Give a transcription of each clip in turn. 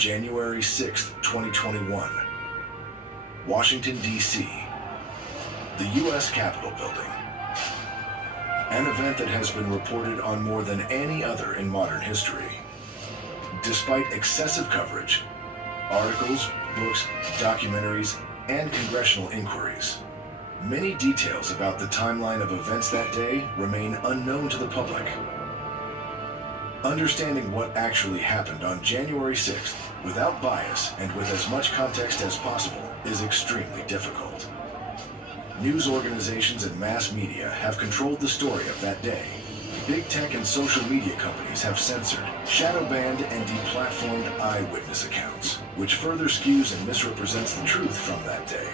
January 6, 2021. Washington, D.C. The U.S. Capitol Building. An event that has been reported on more than any other in modern history. Despite excessive coverage, articles, books, documentaries, and congressional inquiries, many details about the timeline of events that day remain unknown to the public. Understanding what actually happened on January 6th without bias and with as much context as possible is extremely difficult. News organizations and mass media have controlled the story of that day. Big tech and social media companies have censored, shadow banned, and deplatformed eyewitness accounts, which further skews and misrepresents the truth from that day.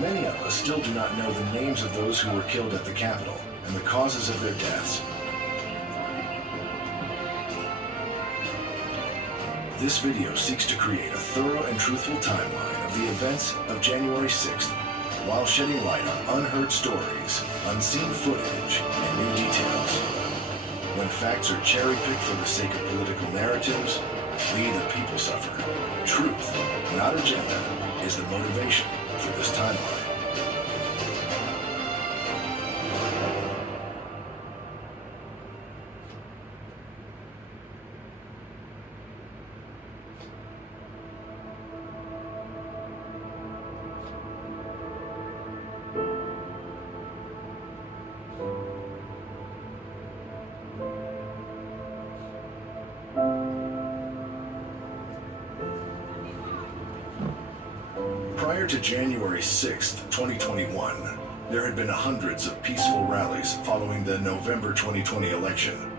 Many of us still do not know the names of those who were killed at the Capitol and the causes of their deaths. This video seeks to create a thorough and truthful timeline of the events of January 6th, while shedding light on unheard stories, unseen footage, and new details. When facts are cherry-picked for the sake of political narratives, we the people suffer. Truth, not agenda, is the motivation for this timeline. Prior to January 6th, 2021, there had been hundreds of peaceful rallies following the November 2020 election.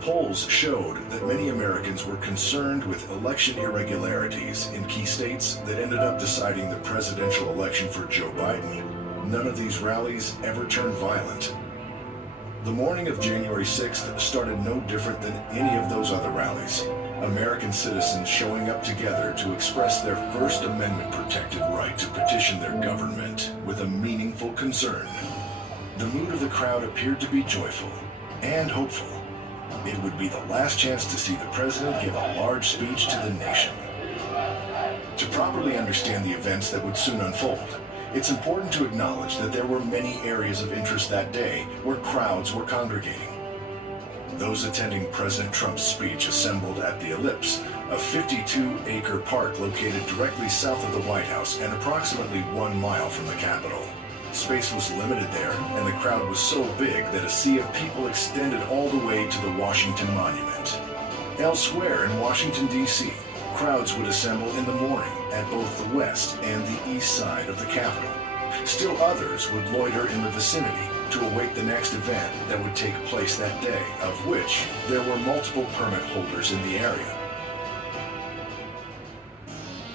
Polls showed that many Americans were concerned with election irregularities in key states that ended up deciding the presidential election for Joe Biden. None of these rallies ever turned violent. The morning of January 6th started no different than any of those other rallies. American citizens showing up together to express their First Amendment-protected right to petition their government with a meaningful concern. The mood of the crowd appeared to be joyful and hopeful. It would be the last chance to see the president give a large speech to the nation. To properly understand the events that would soon unfold, it's important to acknowledge that there were many areas of interest that day where crowds were congregating. Those attending President Trump's speech assembled at the Ellipse, a 52-acre park located directly south of the White House and approximately 1 mile from the Capitol. Space was limited there, and the crowd was so big that a sea of people extended all the way to the Washington Monument. Elsewhere in Washington, D.C., crowds would assemble in the morning at both the west and the east side of the Capitol. Still others would loiter in the vicinity to await the next event that would take place that day, of which there were multiple permit holders in the area.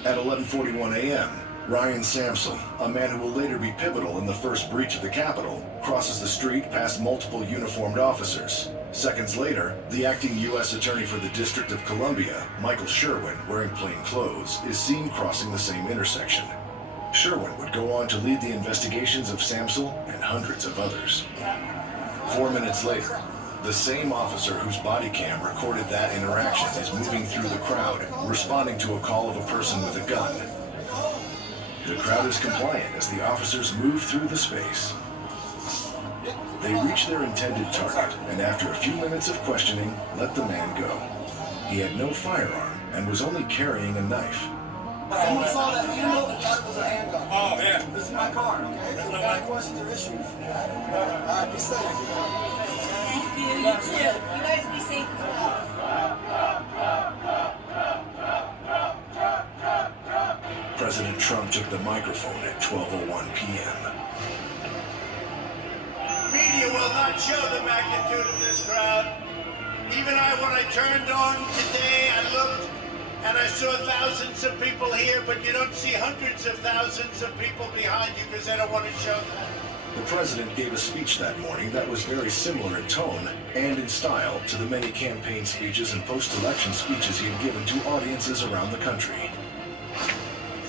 At 11:41 a.m., Ryan Samsel, a man who will later be pivotal in the first breach of the Capitol, crosses the street past multiple uniformed officers. Seconds later, the acting U.S. Attorney for the District of Columbia, Michael Sherwin, wearing plain clothes, is seen crossing the same intersection. Sherwin would go on to lead the investigations of Samsel and hundreds of others. 4 minutes later, the same officer whose body cam recorded that interaction is moving through the crowd, responding to a call of a person with a gun. The crowd is compliant as the officers move through the space. They reach their intended target, and after a few minutes of questioning, let the man go. He had no firearm and was only carrying a knife. Someone saw that handle and thought it was a handgun. Oh, yeah. This is my car, okay? If you have any questions or issues. All right, be safe. Thank you. You too. You guys be safe as well. President Trump took the microphone at 12:01 p.m. Media will not show the magnitude of this crowd. Even when I turned on today, I looked and I saw thousands of people here, but you don't see hundreds of thousands of people behind you because they don't want to show that. The president gave a speech that morning that was very similar in tone and in style to the many campaign speeches and post-election speeches he had given to audiences around the country.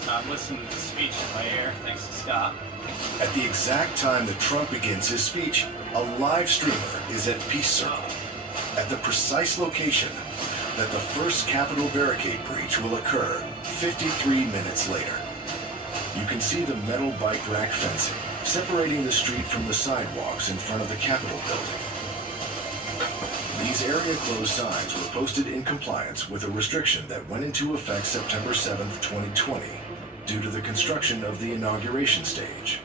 I'm listening to the speech in my ear, thanks to Scott. At the exact time that Trump begins his speech, a live streamer is at Peace Circle. At the precise location, that the first Capitol barricade breach will occur 53 minutes later. You can see the metal bike rack fencing separating the street from the sidewalks in front of the Capitol building. These area closed signs were posted in compliance with a restriction that went into effect September 7, 2020, due to the construction of the inauguration stage.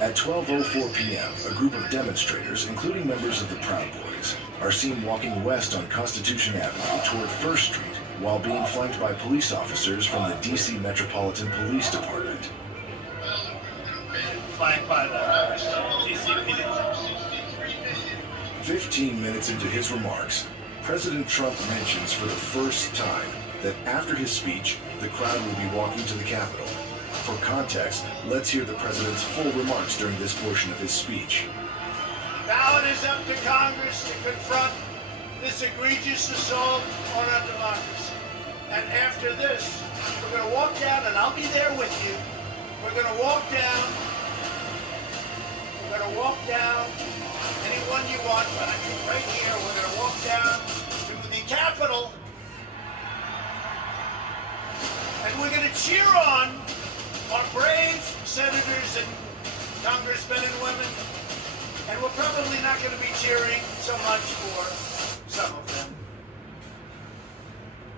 At 12:04 p.m., a group of demonstrators, including members of the Proud Boys, are seen walking west on Constitution Avenue toward First Street while being flanked by police officers from the D.C. Metropolitan Police Department. Flanked by the DCPD. 15 minutes into his remarks, President Trump mentions for the first time that after his speech, the crowd will be walking to the Capitol. For context, let's hear the president's full remarks during this portion of his speech. Now it is up to Congress to confront this egregious assault on our democracy. And after this, we're going to walk down, and I'll be there with you. We're going to walk down. We're going to walk down. Anyone you want, but I mean right here, we're going to walk down to the Capitol. And we're going to cheer on our brave senators and congressmen and women. And we're probably not going to be cheering so much for some of them.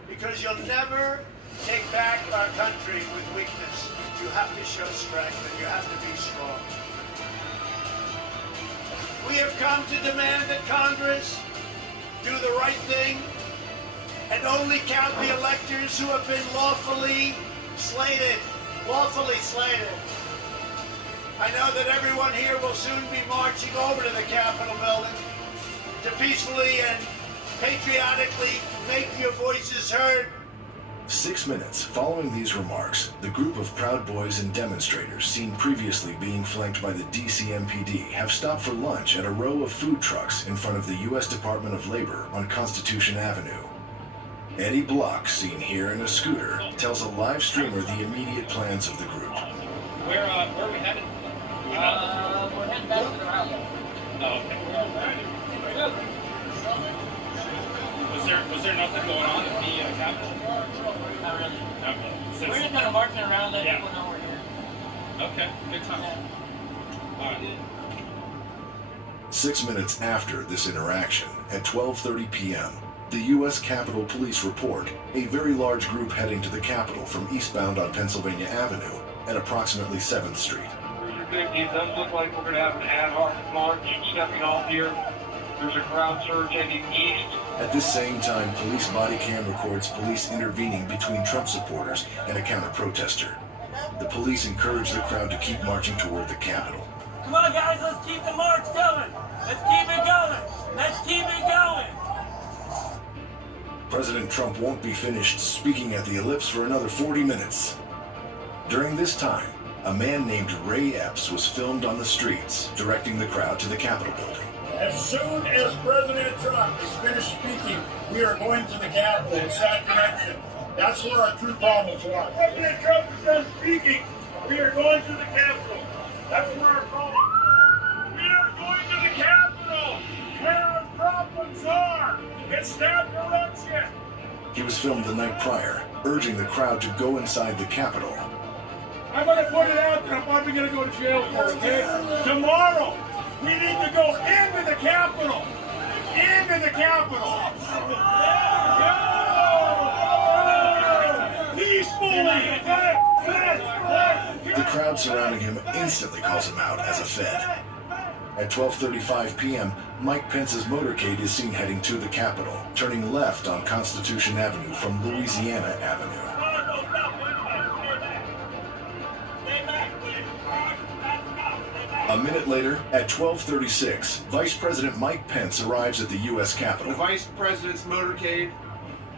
Because you'll never take back our country with weakness. You have to show strength and you have to be strong. We have come to demand that Congress do the right thing and only count the electors who have been lawfully slated. Lawfully slated. I know that everyone here will soon be marching over to the Capitol building to peacefully and patriotically make your voices heard. 6 minutes following these remarks, the group of Proud Boys and demonstrators seen previously being flanked by the DCMPD have stopped for lunch at a row of food trucks in front of the U.S. Department of Labor on Constitution Avenue. Eddie Block, seen here in a scooter, tells a live streamer the immediate plans of the group. Where are we headed? We're heading back to the round. Oh, okay. Was there nothing going on at the Capitol? Not really. Okay. We're just kind of marching around, letting people know we're here. Okay, good time. All right. 6 minutes after this interaction, at 12:30 p.m., the U.S. Capitol Police report a very large group heading to the Capitol from eastbound on Pennsylvania Avenue at approximately 7th Street. It does look like we're going to have an ad hoc march stepping off here. There's a crowd surge heading east. At this same time, police body cam records police intervening between Trump supporters and a counter-protester. The police encourage the crowd to keep marching toward the Capitol. Come on, guys, let's keep the march going. Let's keep it going. Let's keep it going. President Trump won't be finished speaking at the Ellipse for another 40 minutes. During this time, a man named Ray Epps was filmed on the streets, directing the crowd to the Capitol building. As soon as President Trump is finished speaking, we are going to the Capitol. It's that direction. That's where our true problems are. President Trump is done speaking. We are going to the Capitol. That's where our problems are. We are going to the Capitol. Where our problems are. It's that direction. He was filmed the night prior, urging the crowd to go inside the Capitol. I'm going to put it out that I'm probably going to go to jail for it, okay? Tomorrow, we need to go into the Capitol. Into the Capitol. Peacefully. The crowd surrounding him instantly calls him out as a Fed. At 12:35 p.m., Mike Pence's motorcade is seen heading to the Capitol, turning left on Constitution Avenue from Louisiana Avenue. A minute later, at 12:36, Vice President Mike Pence arrives at the U.S. Capitol. The Vice President's motorcade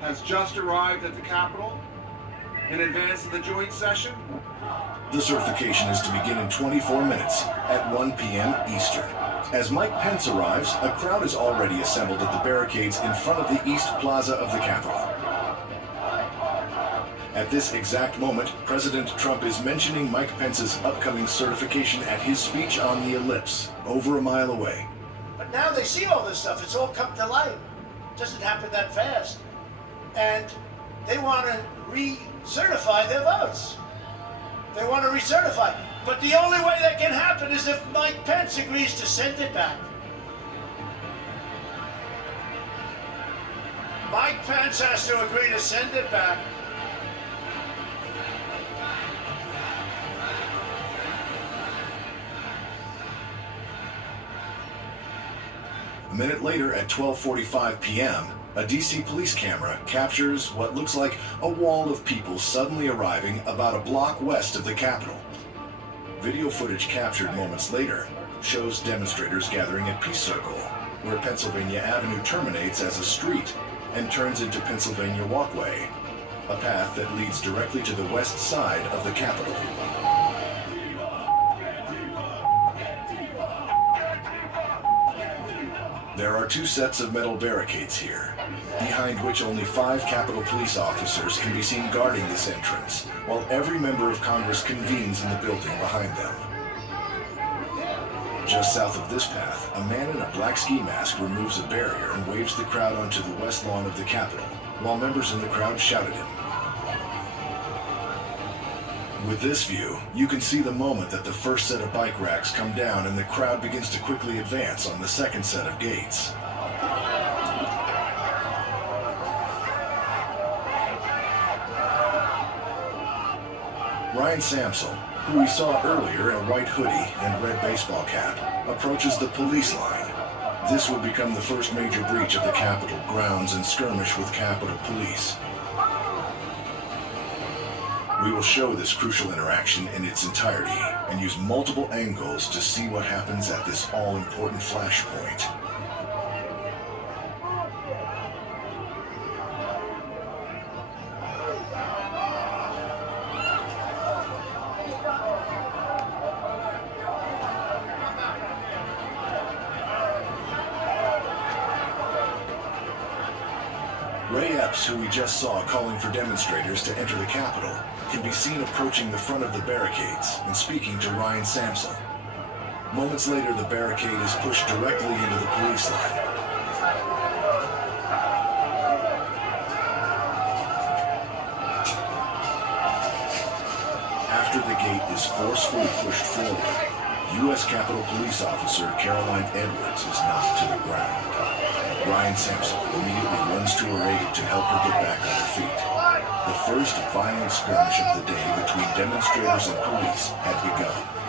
has just arrived at the Capitol in advance of the joint session. The certification is to begin in 24 minutes at 1 p.m. Eastern. As Mike Pence arrives, a crowd is already assembled at the barricades in front of the East Plaza of the Capitol. At this exact moment, President Trump is mentioning Mike Pence's upcoming certification at his speech on the Ellipse, over a mile away. But now they see all this stuff. It's all come to light. It doesn't happen that fast. And they want to recertify their votes. They want to recertify. But the only way that can happen is if Mike Pence agrees to send it back. Mike Pence has to agree to send it back. A minute later at 12:45 p.m., a DC police camera captures what looks like a wall of people suddenly arriving about a block west of the Capitol. Video footage captured moments later shows demonstrators gathering at Peace Circle, where Pennsylvania Avenue terminates as a street and turns into Pennsylvania Walkway, a path that leads directly to the west side of the Capitol. There are two sets of metal barricades here, behind which only 5 Capitol Police officers can be seen guarding this entrance, while every member of Congress convenes in the building behind them. Just south of this path, a man in a black ski mask removes a barrier and waves the crowd onto the west lawn of the Capitol, while members in the crowd shout at him. With this view, you can see the moment that the first set of bike racks come down and the crowd begins to quickly advance on the second set of gates. Ryan Samsel, who we saw earlier in a white hoodie and red baseball cap, approaches the police line. This will become the first major breach of the Capitol grounds and skirmish with Capitol Police. We will show this crucial interaction in its entirety and use multiple angles to see what happens at this all-important flashpoint. Ray Epps, who we just saw calling for demonstrators to enter the Capitol, can be seen approaching the front of the barricades and speaking to Ryan Samsel. Moments later, the barricade is pushed directly into the police line. After the gate is forcefully pushed forward, U.S. Capitol Police Officer Caroline Edwards is knocked to the ground. Ryan Samsel immediately runs to her aid to help her get back on her feet. The first violent skirmish of the day between demonstrators and police had begun.